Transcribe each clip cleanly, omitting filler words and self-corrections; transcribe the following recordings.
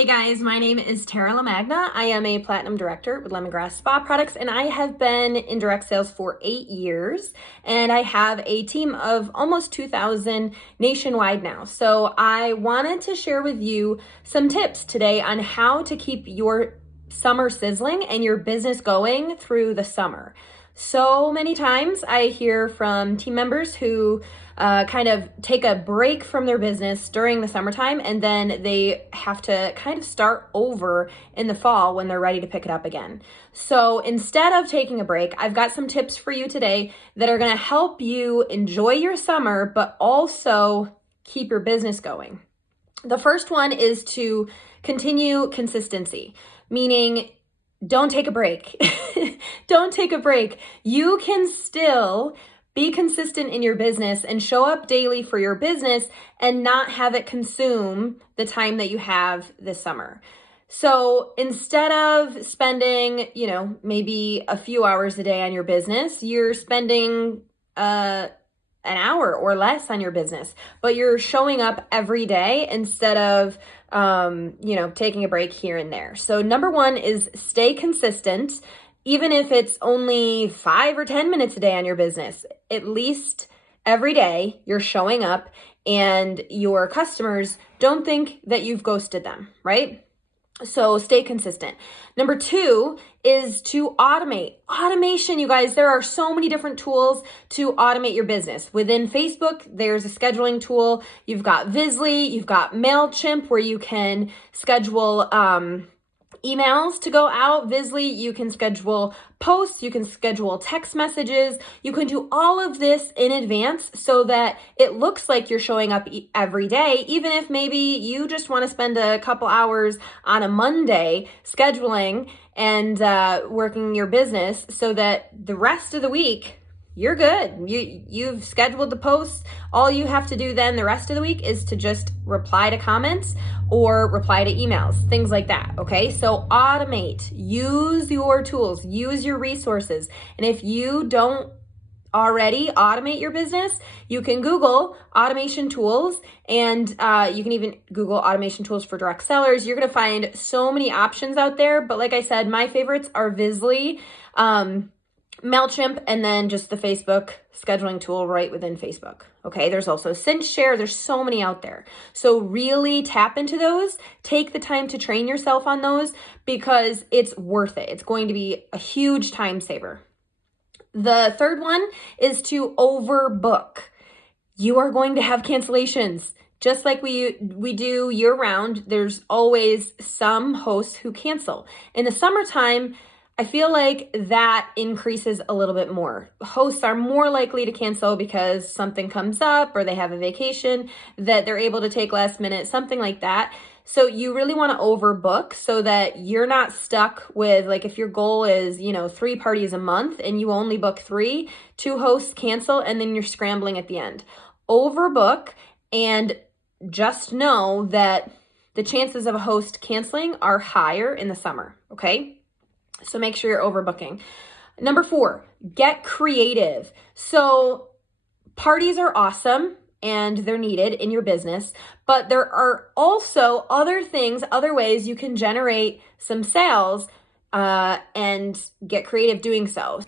Hey guys, my name is Tara LaMagna. I am a Platinum Director with Lemongrass Spa Products, and I have been in direct sales for 8 years, and I have a team of almost 2,000 nationwide now. So I wanted to share with you some tips today on how to keep your summer sizzling and your business going through the summer. So many times I hear from team members who kind of take a break from their business during the summertime, and then they have to kind of start over in the fall when they're ready to pick it up again. So instead of taking a break, I've got some tips for you today that are going to help you enjoy your summer, but also keep your business going. The first one is to continue consistency, meaning don't take a break. Don't take a break. You can still be consistent in your business and show up daily for your business and not have it consume the time that you have this summer. So instead of spending, maybe a few hours a day on your business, you're spending an hour or less on your business, but you're showing up every day instead of, taking a break here and there. So number one is stay consistent. Even if it's only 5 or 10 minutes a day on your business, at least every day you're showing up and your customers don't think that you've ghosted them, right? So stay consistent. Number two is to automate. Automation, you guys, there are so many different tools to automate your business. Within Facebook, there's a scheduling tool. You've got Vizly, you've got MailChimp where you can schedule emails to go out. Vizly, you can schedule posts, you can schedule text messages, you can do all of this in advance so that it looks like you're showing up every day, even if maybe you just want to spend a couple hours on a Monday scheduling and working your business so that the rest of the week you're good. You've scheduled the posts. All you have to do then the rest of the week is to just reply to comments or reply to emails, things like that, okay? So automate, use your tools, use your resources. And if you don't already automate your business, you can Google automation tools, and you can even Google automation tools for direct sellers. You're gonna find so many options out there, but like I said, my favorites are Vizly, MailChimp, and then just the Facebook scheduling tool right within Facebook. Okay, there's also SynchShare. There's so many out there. So really tap into those. Take the time to train yourself on those because it's worth it. It's going to be a huge time saver. The third one is to overbook. You are going to have cancellations. Just like we do year round, there's always some hosts who cancel. In the summertime, I feel like that increases a little bit more. Hosts are more likely to cancel because something comes up or they have a vacation that they're able to take last minute, something like that. So you really want to overbook so that you're not stuck with, like, if your goal is, 3 parties a month and you only book 3, 2 hosts cancel, and then you're scrambling at the end. Overbook, and just know that the chances of a host canceling are higher in the summer, okay? So make sure you're overbooking. Number 4, get creative. So parties are awesome and they're needed in your business, but there are also other ways you can generate some sales and get creative doing so.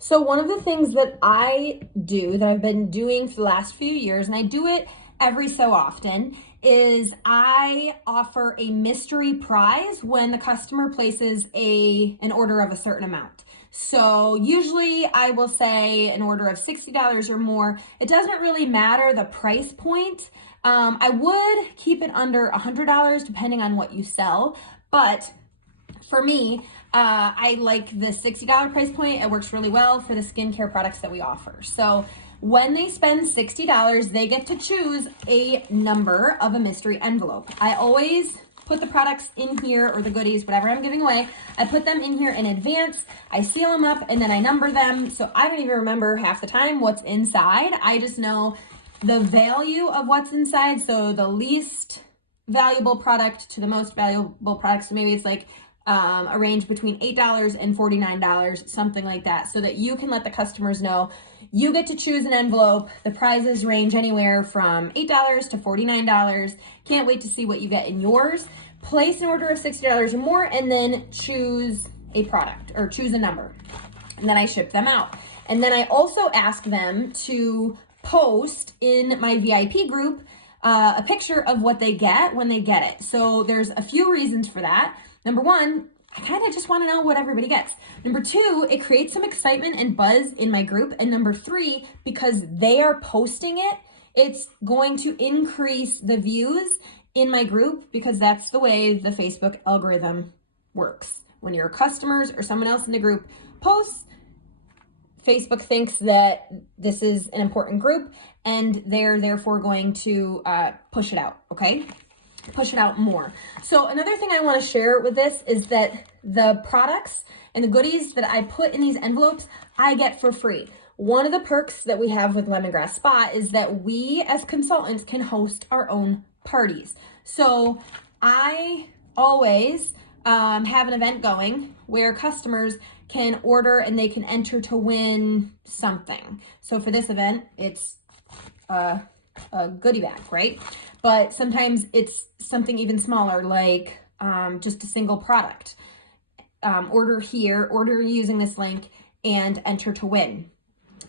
So one of the things that I do, that I've been doing for the last few years, and I do it every so often, is I offer a mystery prize when the customer places an order of a certain amount. So usually I will say an order of $60 or more. It doesn't really matter the price point. I would keep it under $100 depending on what you sell, but for me, I like the $60 price point. It works really well for the skincare products that we offer. So when they spend $60, they get to choose a number of a mystery envelope. I always put the products in here, or the goodies, whatever I'm giving away. I put them in here in advance. I seal them up and then I number them. So I don't even remember half the time what's inside. I just know the value of what's inside. So the least valuable product to the most valuable product. So maybe it's like a range between $8 and $49, something like that, so that you can let the customers know you get to choose an envelope. The prizes range anywhere from $8 to $49. Can't wait to see what you get in yours. place an order of $60 or more, and then choose a product or choose a number. And then I ship them out. And then I also ask them to post in my VIP group a picture of what they get when they get it. So there's a few reasons for that. Number one, I kind of just want to know what everybody gets. Number two, it creates some excitement and buzz in my group. And number three, because they are posting it, it's going to increase the views in my group, because that's the way the Facebook algorithm works. When your customers or someone else in the group posts, Facebook thinks that this is an important group, and they're therefore going to push it out, okay? Push it out more. So another thing I want to share with this is that the products and the goodies that I put in these envelopes, I get for free. One of the perks that we have with Lemongrass Spa is that we as consultants can host our own parties. So I always have an event going where customers can order and they can enter to win something. So for this event, it's a goodie bag, right? But sometimes it's something even smaller, like just a single product. Order here, order using this link, and enter to win.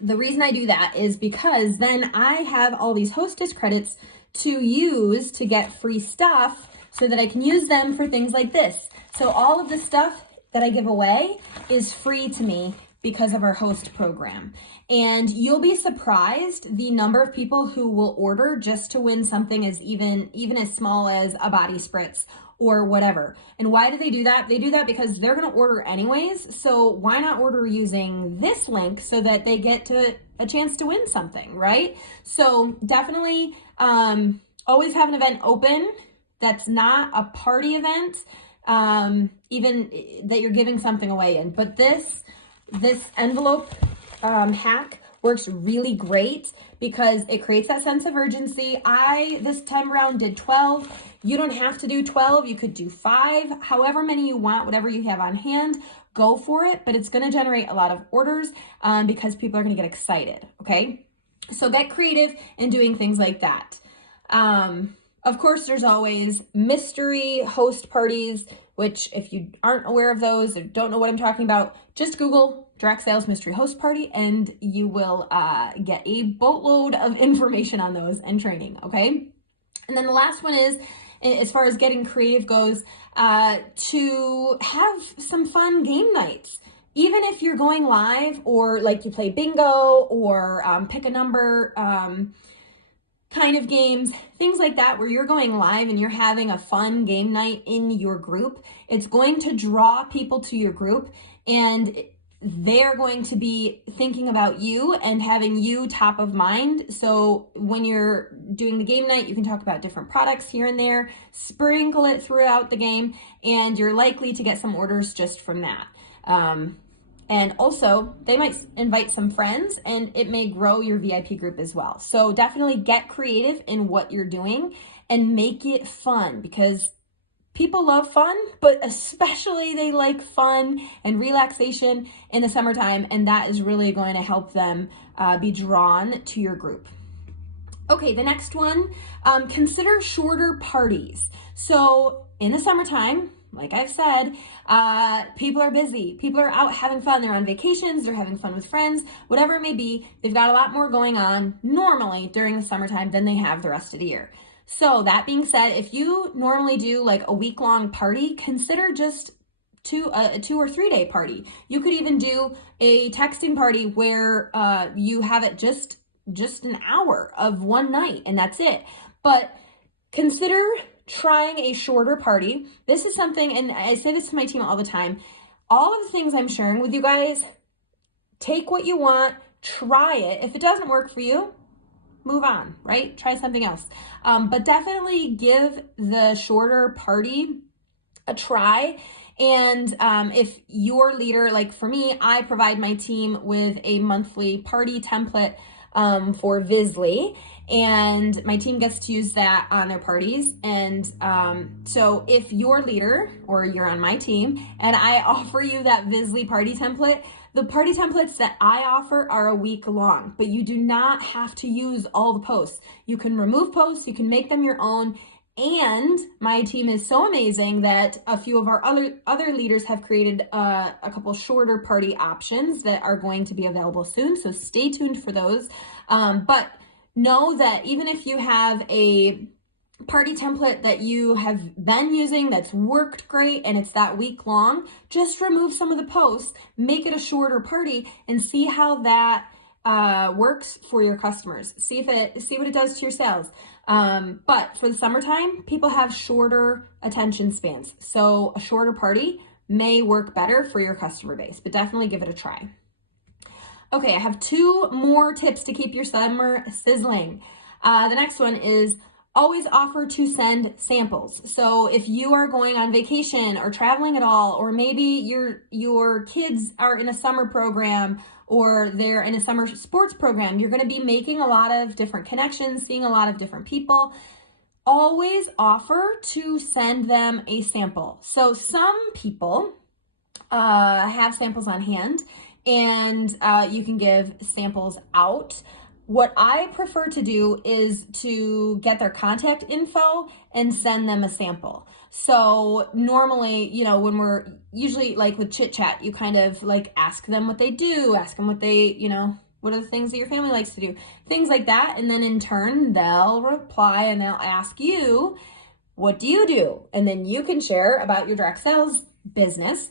The reason I do that is because then I have all these hostess credits to use to get free stuff so that I can use them for things like this. So all of the stuff that I give away is free to me because of our host program. And you'll be surprised the number of people who will order just to win something as even as small as a body spritz or whatever. And why do they do that? They do that because they're gonna order anyways. So why not order using this link so that they get to a chance to win something, right? So definitely always have an event open that's not a party event, even that you're giving something away in. But this envelope hack works really great because it creates that sense of urgency. I, this time around, did 12. You don't have to do 12. You could do 5, however many you want, whatever you have on hand, go for it. But it's going to generate a lot of orders because people are going to get excited, okay? So get creative in doing things like that. Of course, there's always mystery host parties, which if you aren't aware of those or don't know what I'm talking about, just Google direct sales mystery host party and you will get a boatload of information on those and training, okay? And then the last one is, as far as getting creative goes, to have some fun game nights. Even if you're going live or like you play bingo or pick a number, kind of games, things like that, where you're going live and you're having a fun game night in your group, it's going to draw people to your group and they're going to be thinking about you and having you top of mind. So when you're doing the game night, you can talk about different products here and there, sprinkle it throughout the game, and you're likely to get some orders just from that. And also, they might invite some friends and it may grow your VIP group as well. So definitely get creative in what you're doing and make it fun, because people love fun, but especially they like fun and relaxation in the summertime, and that is really going to help them be drawn to your group. Okay, the next one, consider shorter parties. So in the summertime, like I've said, people are busy. People are out having fun. They're on vacations. They're having fun with friends, whatever it may be. They've got a lot more going on normally during the summertime than they have the rest of the year. So that being said, if you normally do like a week-long party, consider just a 2 or 3 day party. You could even do a texting party where you have it just an hour of one night and that's it. But consider trying a shorter party. This is something, and I say this to my team all the time, all of the things I'm sharing with you guys, take what you want, try it. If it doesn't work for you, move on, right? Try something else. But definitely give the shorter party a try. And if your leader, like for me, I provide my team with a monthly party template for Sizzling, and my team gets to use that on their parties. And so if your leader or you're on my team and I offer you that Sizzling party template, the party templates that I offer are a week long, but you do not have to use all the posts. You can remove posts, you can make them your own, And my team is so amazing that a few of our other leaders have created a couple shorter party options that are going to be available soon. So stay tuned for those. But know that even if you have a party template that you have been using that's worked great and it's that week long, just remove some of the posts, make it a shorter party, and see how that works for your customers. See what it does to your sales. But for the summertime, people have shorter attention spans, so a shorter party may work better for your customer base, but definitely give it a try. Okay, I have 2 more tips to keep your summer sizzling. The next one is always offer to send samples. So if you are going on vacation or traveling at all, or maybe your kids are in a summer program or they're in a summer sports program, you're going to be making a lot of different connections, seeing a lot of different people. Always offer to send them a sample. So some people have samples on hand, and you can give samples out. What I prefer to do is to get their contact info and send them a sample. So normally, when we're usually like with chit chat, you kind of like ask them what they do, ask them what they, what are the things that your family likes to do, things like that. And then in turn, they'll reply and they'll ask you, what do you do? And then you can share about your direct sales business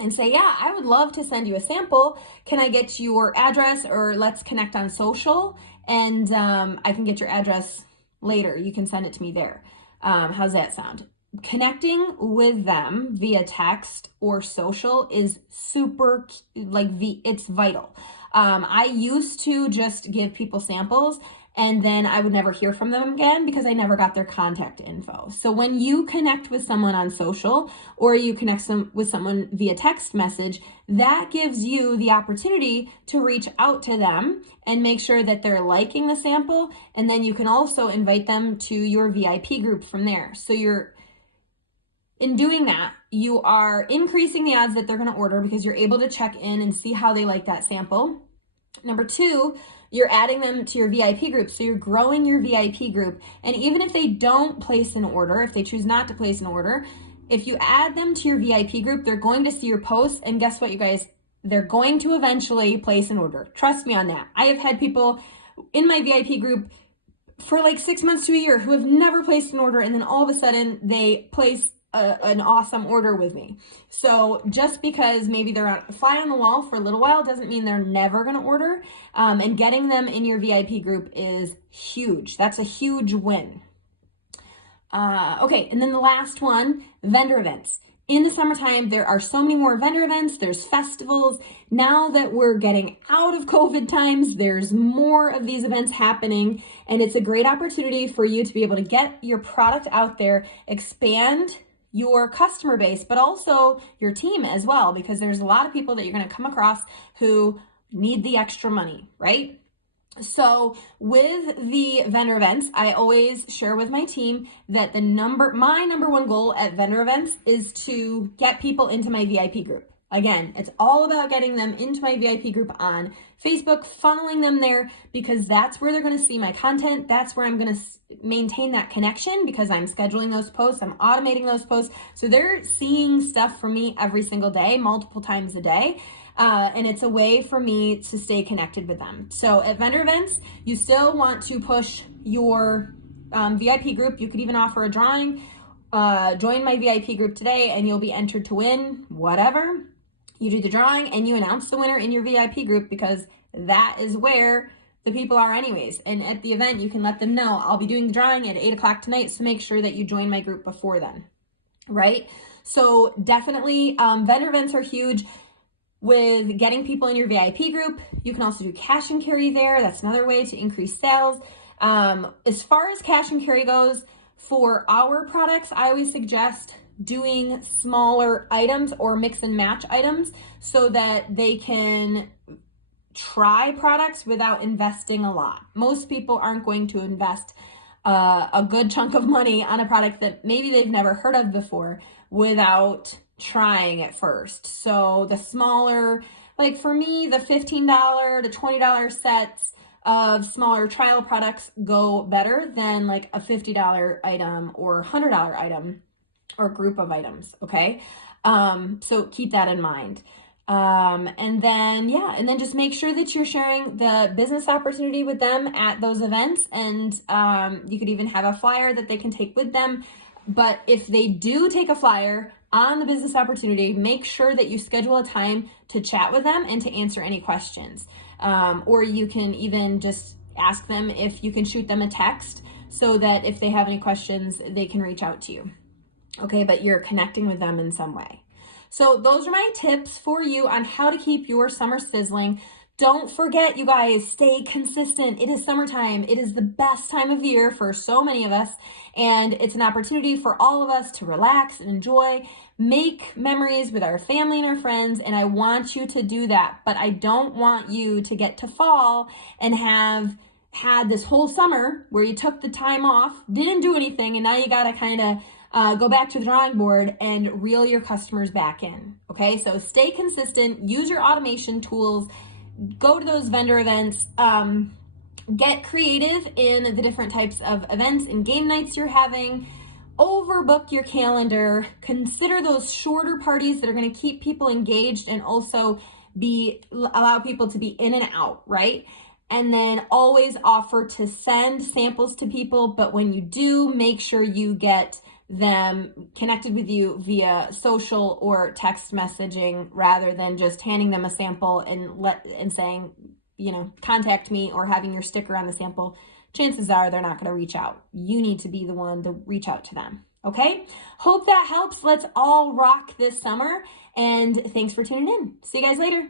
and say, yeah, I would love to send you a sample. Can I get your address, or let's connect on social, and I can get your address later. You can send it to me there. How's that sound? Connecting with them via text or social is super, it's vital. I used to just give people samples and then I would never hear from them again because I never got their contact info. So when you connect with someone on social, or you connect with someone via text message, that gives you the opportunity to reach out to them and make sure that they're liking the sample. And then you can also invite them to your VIP group from there. So in doing that, you are increasing the odds that they're going to order because you're able to check in and see how they like that sample. Number 2, you're adding them to your VIP group. So you're growing your VIP group. And even if they don't place an order, if they choose not to place an order, if you add them to your VIP group, they're going to see your posts. And guess what, you guys? They're going to eventually place an order. Trust me on that. I have had people in my VIP group for like 6 months to a year who have never placed an order. And then all of a sudden they place an awesome order with me. So just because maybe they're a fly on the wall for a little while doesn't mean they're never going to order. And getting them in your VIP group is huge. That's a huge win. Okay, and then the last one, vendor events. In the summertime, there are so many more vendor events. There's festivals. Now that we're getting out of COVID times, there's more of these events happening, and it's a great opportunity for you to be able to get your product out there, expand your customer base, but also your team as well, because there's a lot of people that you're going to come across who need the extra money, right? So with the vendor events, I always share with my team that my number one goal at vendor events is to get people into my VIP group. Again, it's all about getting them into my VIP group on Facebook, funneling them there, because that's where they're going to see my content. That's where I'm going to maintain that connection, because I'm scheduling those posts, I'm automating those posts. So they're seeing stuff from me every single day, multiple times a day. And it's a way for me to stay connected with them. So at vendor events, you still want to push your VIP group. You could even offer a drawing. Join my VIP group today and you'll be entered to win whatever. You do the drawing and you announce the winner in your VIP group, because that is where the people are anyways. And at the event, you can let them know, I'll be doing the drawing at 8 o'clock tonight, so make sure that you join my group before then, right? So definitely vendor events are huge. With getting people in your VIP group, you can also do cash and carry there. That's another way to increase sales. As far as cash and carry goes, for our products, I always suggest doing smaller items or mix and match items so that they can try products without investing a lot. Most people aren't going to invest a good chunk of money on a product that maybe they've never heard of before without trying it first. So the smaller, like for me, the $15 to $20 sets of smaller trial products go better than like a $50 item or $100 item or group of items, okay? So keep that in mind. And then just make sure that you're sharing the business opportunity with them at those events. And you could even have a flyer that they can take with them. But if they do take a flyer on the business opportunity, make sure that you schedule a time to chat with them and to answer any questions. Or you can even just ask them if you can shoot them a text so that if they have any questions, they can reach out to you. Okay, but you're connecting with them in some way. So those are my tips for you on how to keep your summer sizzling. Don't forget, you guys, stay consistent. It is summertime. It is the best time of year for so many of us, and it's an opportunity for all of us to relax and enjoy, make memories with our family and our friends, and I want you to do that. But I don't want you to get to fall and have had this whole summer where you took the time off, didn't do anything, and now you got to kind of go back to the drawing board and reel your customers back in. Okay, so stay consistent, use your automation tools, go to those vendor events, get creative in the different types of events and game nights you're having, overbook your calendar, consider those shorter parties that are going to keep people engaged and also allow people to be in and out, right? And then always offer to send samples to people, but when you do, make sure you get them connected with you via social or text messaging rather than just handing them a sample and saying, contact me or having your sticker on the sample. Chances are they're not going to reach out. You need to be the one to reach out to them. Okay? Hope that helps. Let's all rock this summer. And thanks for tuning in. See you guys later.